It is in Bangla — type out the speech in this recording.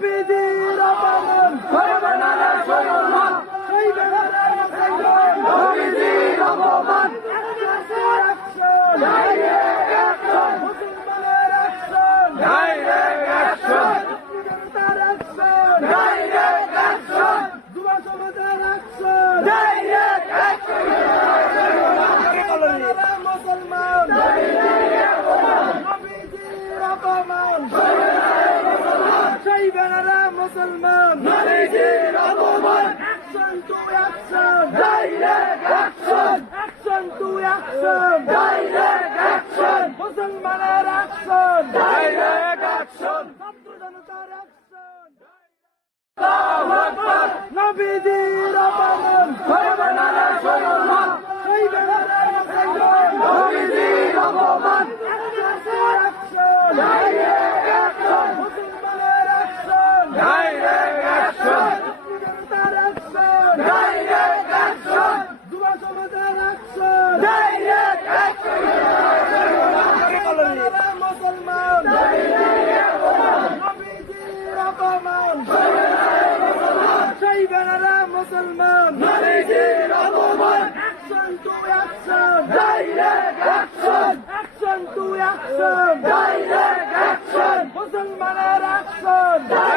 নবীজির অপমান করবে না মুসলমান মুসলমান মুসলমান নবীজির অপমান action to action direct action action to action direct action মুসলমানের অ্যাকশন ডাইরেক্ট অ্যাকশন ছাত্র জনতার অ্যাকশন নবীজির Direct action! Action to action! Direct action! Muslim manner action! Direct